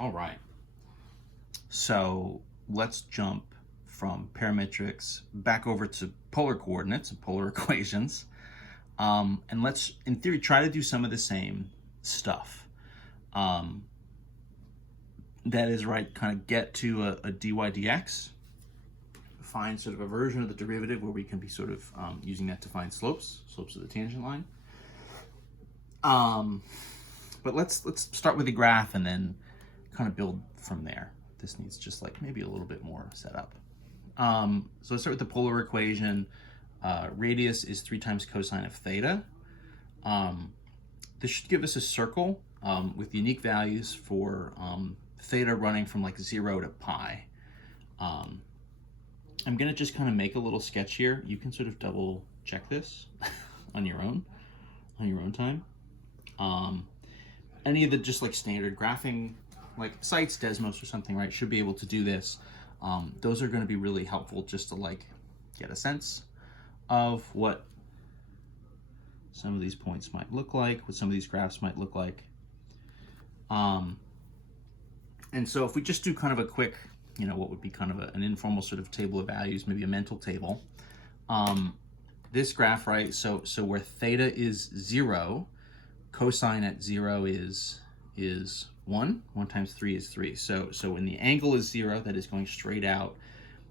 All right. So let's jump from parametrics back over to polar coordinates and polar equations. And let's, in theory, try to do some of the same stuff. That is, right, kind of get to a dy dx, find sort of a version of the derivative where we can be sort of using that to find slopes of the tangent line. But let's start with the graph and then kind of build from there. This needs just like maybe a little bit more setup. So let's start with the polar equation. Radius is 3 times cosine of theta. This should give us a circle with unique values for theta running from like 0 to pi. I'm gonna just kind of make a little sketch here. You can sort of double check this on your own time. Any of the just like standard graphing like sites, Desmos or something, right, should be able to do this. Those are going to be really helpful just to like get a sense of what some of these points might look like, what some of these graphs might look like. And so if we just do kind of a quick, what would be kind of an informal sort of table of values, maybe a mental table. This graph, right, so where theta is 0, cosine at 0 is 1. 1 times 3 is 3. So when the angle is 0, that is going straight out.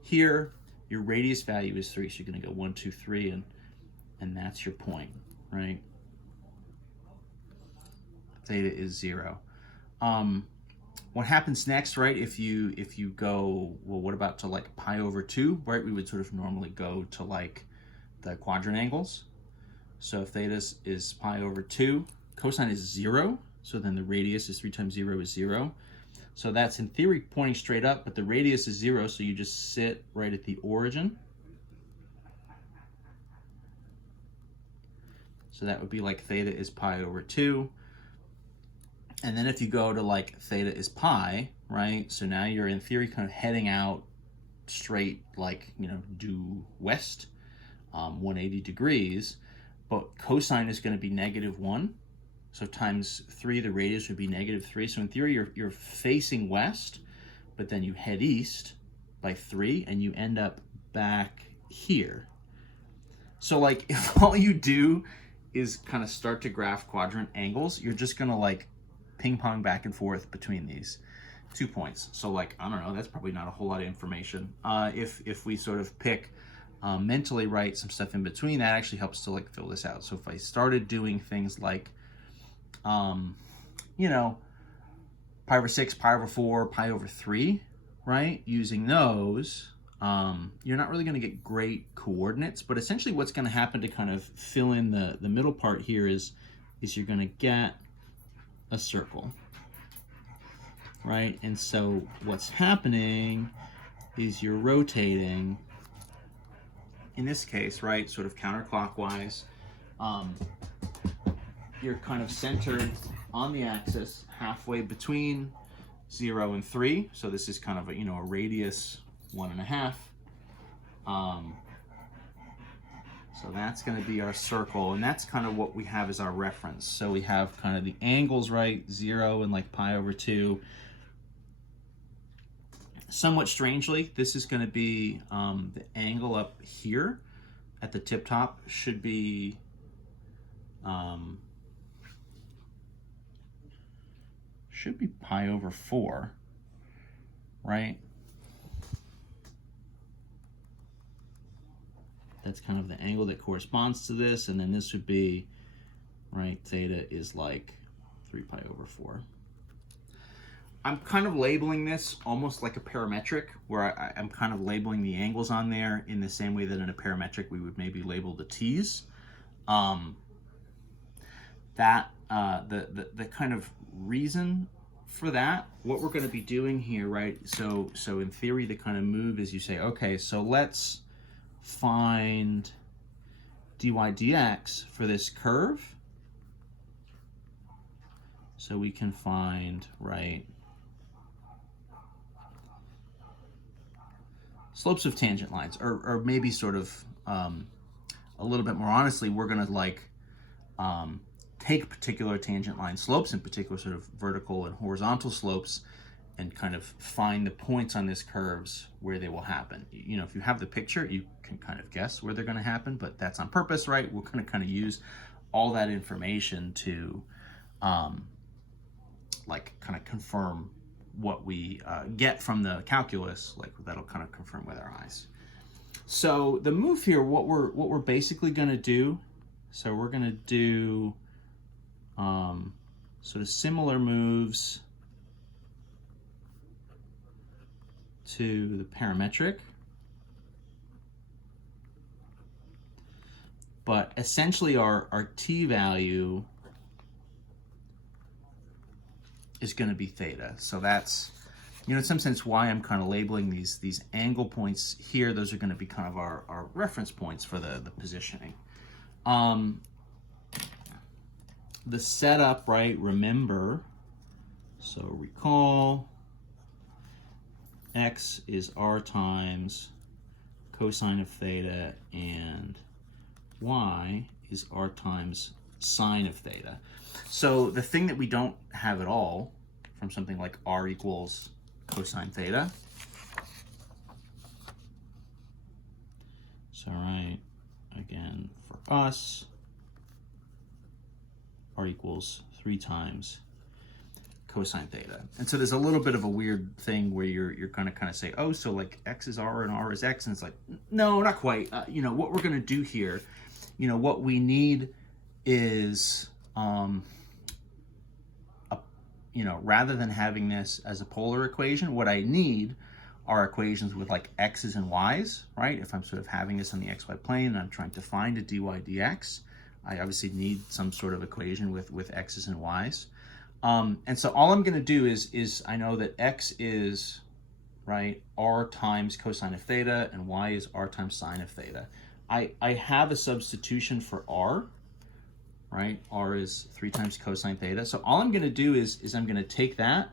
Here, your radius value is 3, so you're going to go 1, 2, 3, and that's your point, right? Theta is 0. What happens next, right, if you go, well, what about to like pi over 2, right? We would sort of normally go to like the quadrant angles. So if theta is pi over 2, cosine is 0, so then the radius is 3 times 0 is 0. So that's in theory pointing straight up, but the radius is 0, so you just sit right at the origin. So that would be like theta is pi over 2. And then if you go to like theta is pi, right? So now you're in theory kind of heading out straight, like, due west, 180 degrees. But cosine is going to be -1. So times 3, the radius would be -3. So in theory, you're facing west, but then you head east by 3, and you end up back here. So like if all you do is kind of start to graph quadrant angles, you're just going to like ping pong back and forth between these 2 points. So like, I don't know, that's probably not a whole lot of information. If we sort of pick mentally write some stuff in between, that actually helps to like fill this out. So if I started doing things like, pi over 6, pi over 4, pi over 3, right? Using those, you're not really going to get great coordinates, but essentially what's going to happen to kind of fill in the middle part here is you're going to get a circle, right? And so what's happening is you're rotating, in this case, right, sort of counterclockwise. You're kind of centered on the axis halfway between 0 and 3. So this is kind of a radius 1.5. So that's going to be our circle, and that's kind of what we have as our reference. So we have kind of the angles, right, 0 and like pi over 2. Somewhat strangely, this is going to be the angle up here at the tip top should be pi over 4, right? That's kind of the angle that corresponds to this, and then this would be, right, theta is like 3 pi over 4. I'm kind of labeling this almost like a parametric, where I'm kind of labeling the angles on there in the same way that in a parametric we would maybe label the t's. The kind of reason for that, what we're going to be doing here, right? So in theory, the kind of move is you say, okay, so let's find dy dx for this curve. So we can find, right, slopes of tangent lines, or maybe sort of a little bit more honestly, we're going to like take particular tangent line slopes, in particular sort of vertical and horizontal slopes, and kind of find the points on this curves where they will happen. You know, if you have the picture, you can kind of guess where they're going to happen, but that's on purpose, right? We're going to kind of use all that information to like kind of confirm what we get from the calculus, like that'll kind of confirm with our eyes. So the move here, what we're basically going to do, so we're going to do sort of similar moves to the parametric, but essentially our t value is going to be theta. So that's, you know, in some sense why I'm kind of labeling these angle points here. Those are going to be kind of our reference points for the positioning. The setup, right, remember, so recall, x is r times cosine of theta, and y is r times sine of theta. So the thing that we don't have at all from something like r equals cosine theta, so right, again, for us, r equals 3 times cosine theta. And so there's a little bit of a weird thing where you're going to kind of say, oh, so like x is r and r is x, and it's like, no, not quite. You know, what we're going to do here, you know, what we need is, you know, rather than having this as a polar equation, what I need are equations with like x's and y's, right? If I'm sort of having this on the xy plane and I'm trying to find a dy dx, I obviously need some sort of equation with x's and y's. And so all I'm going to do is I know that x is, right, r times cosine of theta, and y is r times sine of theta. I have a substitution for r, right? R is 3 times cosine theta. So all I'm going to do is I'm going to take that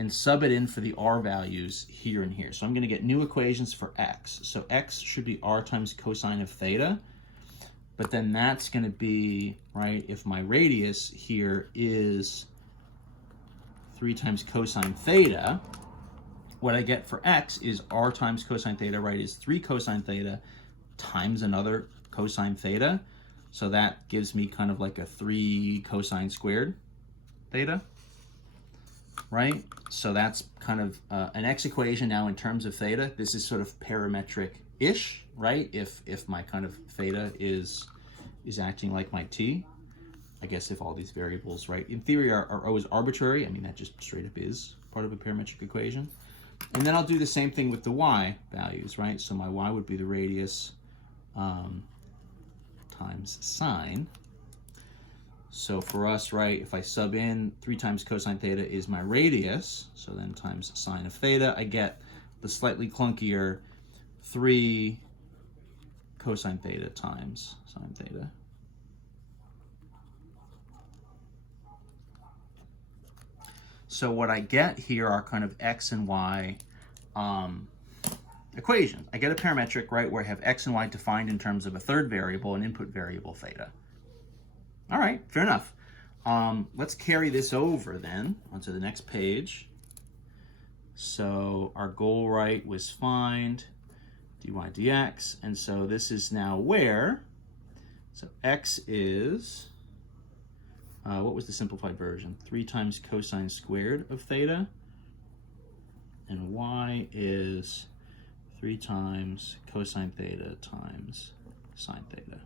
and sub it in for the r values here and here. So I'm going to get new equations for x. So x should be r times cosine of theta. But then that's going to be, right, if my radius here is 3 times cosine theta, what I get for x is r times cosine theta, right, is 3 cosine theta times another cosine theta. So that gives me kind of like a 3 cosine squared theta, right? So that's kind of an x equation now in terms of theta. This is sort of parametric-ish, right? If my kind of theta is acting like my t. I guess if all these variables, right, in theory are always arbitrary, I mean, that just straight up is part of a parametric equation. And then I'll do the same thing with the y values, right? So my y would be the radius times sine. So for us, right, if I sub in 3 times cosine theta is my radius, so then times sine of theta, I get the slightly clunkier 3 cosine theta times sine theta. So what I get here are kind of x and y equations. I get a parametric, right, where I have x and y defined in terms of a third variable, an input variable theta. All right, fair enough. Let's carry this over then onto the next page. So our goal, right, was find dy dx, and so this is now where, so x is, what was the simplified version? 3 times cosine squared of theta, and y is 3 times cosine theta times sine theta.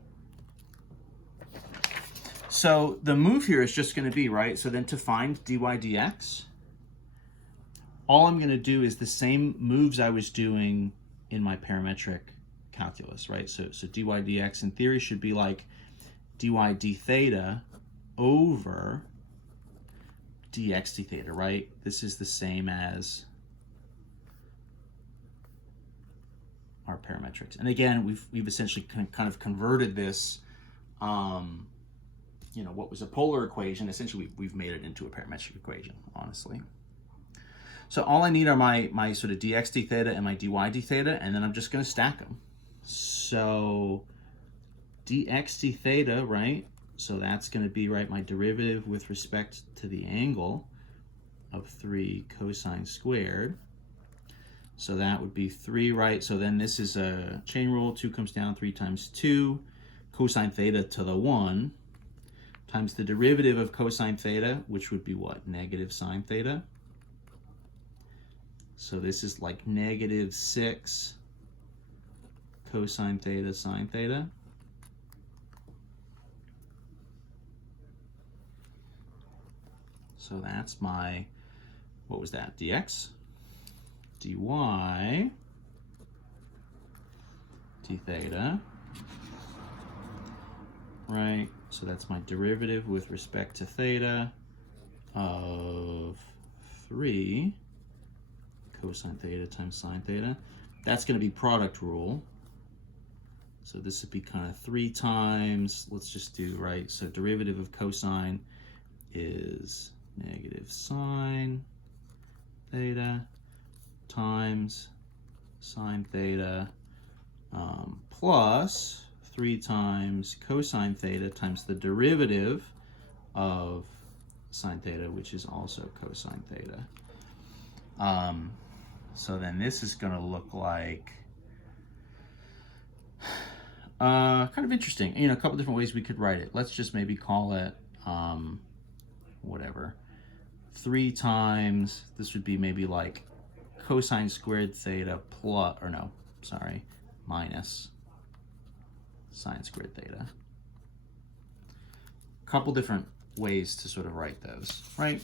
So the move here is just going to be, right, so then to find dy dx, all I'm going to do is the same moves I was doing in my parametric calculus, right? So dy dx in theory should be like dy d theta over dx d theta, right? This is the same as our parametrics. And again, we've essentially kind of converted this, you know, what was a polar equation, essentially we've made it into a parametric equation, honestly. So all I need are my sort of dx d theta and my dy d theta, and then I'm just going to stack them. So dx d theta, right? So that's going to be, right, my derivative with respect to the angle of 3 cosine squared. So that would be 3, right? So then this is a chain rule. 2 comes down, 3 times 2 cosine theta to the 1 times the derivative of cosine theta, which would be what? Negative sine theta. So this is like negative 6 cosine theta sine theta. So that's my, what was that? Dx, dy, d theta, right? So that's my derivative with respect to theta of 3 cosine theta times sine theta. That's going to be product rule. So this would be kind of 3 times, let's just do, right? So derivative of cosine is negative sine theta times sine theta plus 3 times cosine theta times the derivative of sine theta, which is also cosine theta. So then this is going to look like kind of interesting. You know, a couple different ways we could write it. Let's just maybe call it whatever. 3 times, this would be maybe like cosine squared theta plus, or no, sorry, minus sine squared theta. A couple different ways to sort of write those, right?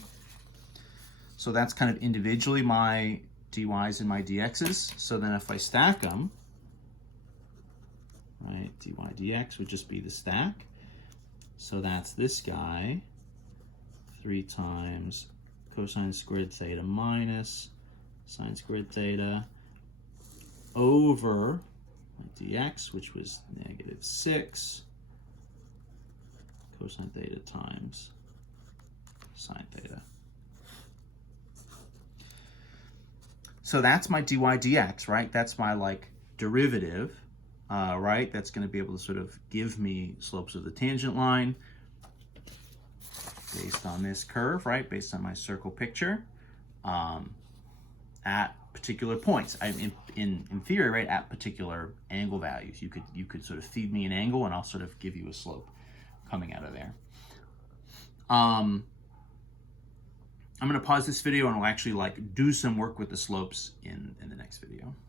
So that's kind of individually my dy's and my dx's. So then if I stack them, right, dy dx would just be the stack. So that's this guy, 3 times cosine squared theta minus sine squared theta over dx, which was negative 6 cosine theta times sine theta. So that's my dy dx, right? That's my like derivative, right? That's going to be able to sort of give me slopes of the tangent line based on this curve, right? Based on my circle picture at particular points. In theory, right, at particular angle values. You could sort of feed me an angle and I'll sort of give you a slope coming out of there. I'm going to pause this video and we'll actually like do some work with the slopes in the next video.